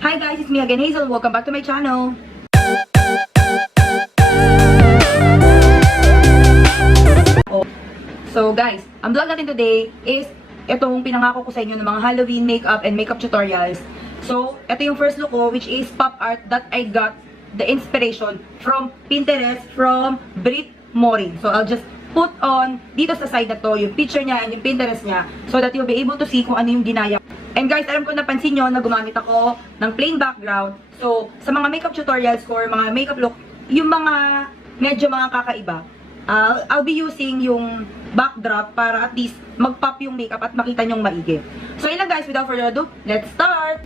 Hi guys, it's me again, Hazel. Welcome back to my channel. So guys, ang vlog natin today is itong pinangako ko sa inyo ng mga Halloween makeup and makeup tutorials. So, ito yung first look ko, which is pop art that I got the inspiration from Pinterest, from Brit Mori. So, I'll just put on dito sa side na to, yung picture niya and yung Pinterest niya, so that you'll be able to see kung ano yung ginaya. And guys, alam ko napansin nyo na gumamit ako ng plain background. So, sa mga makeup tutorials ko or mga makeup look, yung mga medyo mga kakaiba, I'll be using yung backdrop para at least mag-pop yung makeup at makita nyong maigi. So, yun lang guys, without further ado, let's start!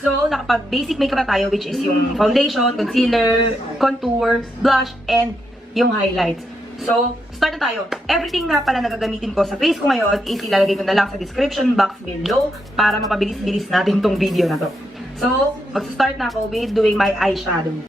So, nakapag-basic makeup na tayo, which is yung foundation, concealer, contour, blush, and yung highlights. So, start na tayo. Everything nga pala na gagamitin ko sa face ko ngayon is ilalagay ko na lang sa description box below para mapabilis-bilis natin tong video na to. So, mag-start na ako with doing my eyeshadow.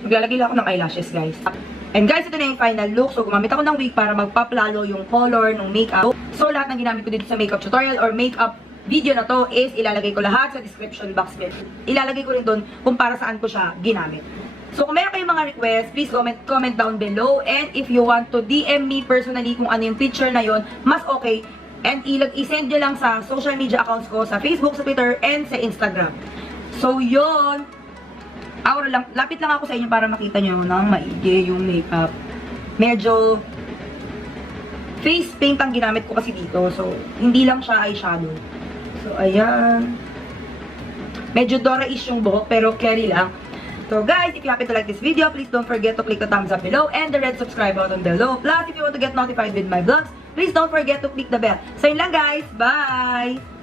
Maglalagay lang ako ng eyelashes, guys. And guys, ito na yung final look. So, gumamit ako ng wig para mag-pop lalo yung color ng makeup. So, lahat ng ginamit ko dito sa makeup tutorial or makeup video na to is ilalagay ko lahat sa description box below. Ilalagay ko rin doon kung para saan ko siya ginamit. So, kung meron kayong mga request, please comment down below. And if you want to DM me personally kung ano yung picture na yon, mas okay. And i-send nyo lang sa social media accounts ko, sa Facebook, sa Twitter, and sa Instagram. So, yon. Lapit lang ako sa inyo para makita nyo na maigi yung makeup. Medyo face paint ang ginamit ko kasi dito. So, hindi lang siya eyeshadow. So, ayan. Medyo Dora-ish yung buhok, pero carry lang. So, guys, if you happen to like this video, please don't forget to click the thumbs up below and the red subscribe button below. Plus, if you want to get notified with my vlogs, please don't forget to click the bell. So, yun lang, guys. Bye!